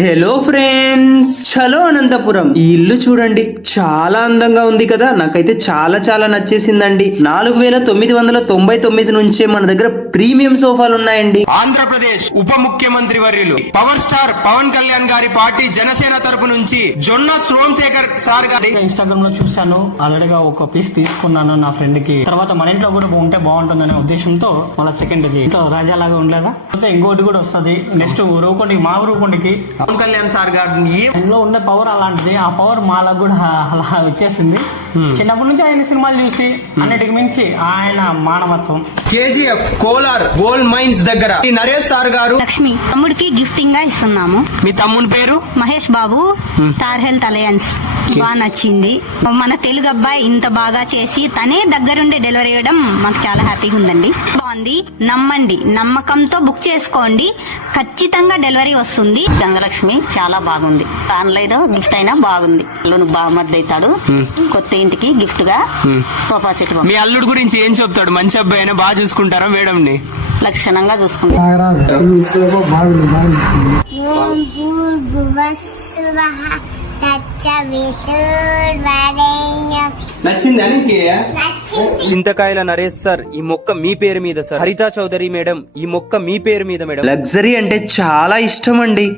Hello friends, చలో అనంతపురం. ఈ ఇల్లు చూడండి, చాలా అందంగా ఉంది కదా. నాకైతే చాలా చాలా నచ్చేసిందండి. 4999 నుంచే మన దగ్గర ప్రీమియం సోఫాలు ఉన్నాయండి. ఆంధ్రప్రదేశ్ ఉప ముఖ్యమంత్రి వర్యులు పవర్ స్టార్ పవన్ కళ్యాణ్ గారి పార్టీ జనసేన తరపు నుంచి జొన్న సోమశేఖర్ సార్ గారి ఇన్స్టాగ్రామ్ లో చూసాను. ఆల్రెడీగా ఒక పీస్ తీసుకున్నాను నా ఫ్రెండ్ కి. తర్వాత మన ఇంట్లో కూడా ఉంటే బాగుంటుందనే ఉద్దేశంతో మళ్ళీ సెకండ్ ఇంట్లో రాజాలాగా ఉండలేదా. ఇంకోటి కూడా వస్తుంది నెక్స్ట్ రూపొండికి, మా రూపొండికి పవన్ కళ్యాణ్ సార్ గారిని ఇంట్లో ఉన్న పవర్ అలాంటిది. ఆ పవర్ మాలకు కూడా అలా వచ్చేసింది. చిన్నప్పటి నుంచి ఆయన సినిమాలు చూసి అన్నిటికి మించి ఆయన మానవత్వం. కేజీఎఫ్ కోలార్ గోల్డ్ మైన్స్ దగ్గర ఈ నరేష్ సార్ గారు లక్ష్మి తమ్ముడికి గిఫ్టింగ్ గా ఇస్తున్నాము. మీ తమ్ముని పేరు Mahesh Babu, star health alliance. బాగా నచ్చింది. మన తెలుగు అబ్బాయి ఇంత బాగా చేసి తనే దగ్గరుండి డెలివరీ ఇవ్వడం మాకు చాలా హ్యాపీగా ఉందండి. బాగుంది, నమ్మండి, నమ్మకంతో బుక్ చేసుకోండి, ఖచ్చితంగా డెలివరీ వస్తుంది. గంగలక్ష్మి చాలా బాగుంది. ఆన్లైన్ గిఫ్ట్ అయినా బాగుంది. లోను బామర్ది అవుతాడు. కొత్త ఇంటికి గిఫ్ట్ గా సోఫా సెట్ మీ అల్లుడు గురించి ఏం చెప్తాడు? మంచి అబ్బాయి అయినా బాగా చూసుకుంటారా మేడం ని? లక్షణంగా చూసుకుంటాడు. నచ్చిందా నీకు? చింతకాయల నరేష్ సార్, ఈ మొక్క మీ పేరు మీద సార్. హరితా చౌదరి మేడం, ఈ మొక్క మీ పేరు మీద మేడం. లగ్జరీ అంటే చాలా ఇష్టం అండి.